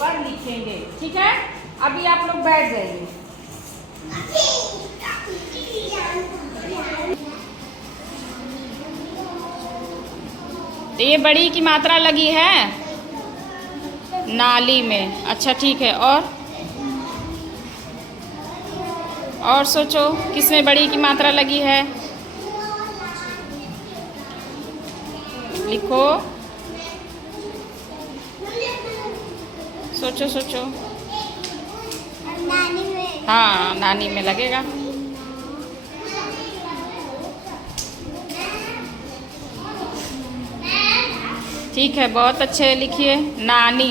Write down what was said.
पर लिखेंगे। ठीक है, अभी आप लोग बैठ जाइए। तो ये बड़ी की मात्रा लगी है नाली में। अच्छा ठीक है, और सोचो किसमें बड़ी की मात्रा लगी है, लिखो, सोचो सोचो। नानी में। हाँ, नानी में लगेगा। ठीक है, बहुत अच्छे लिखिए, नानी।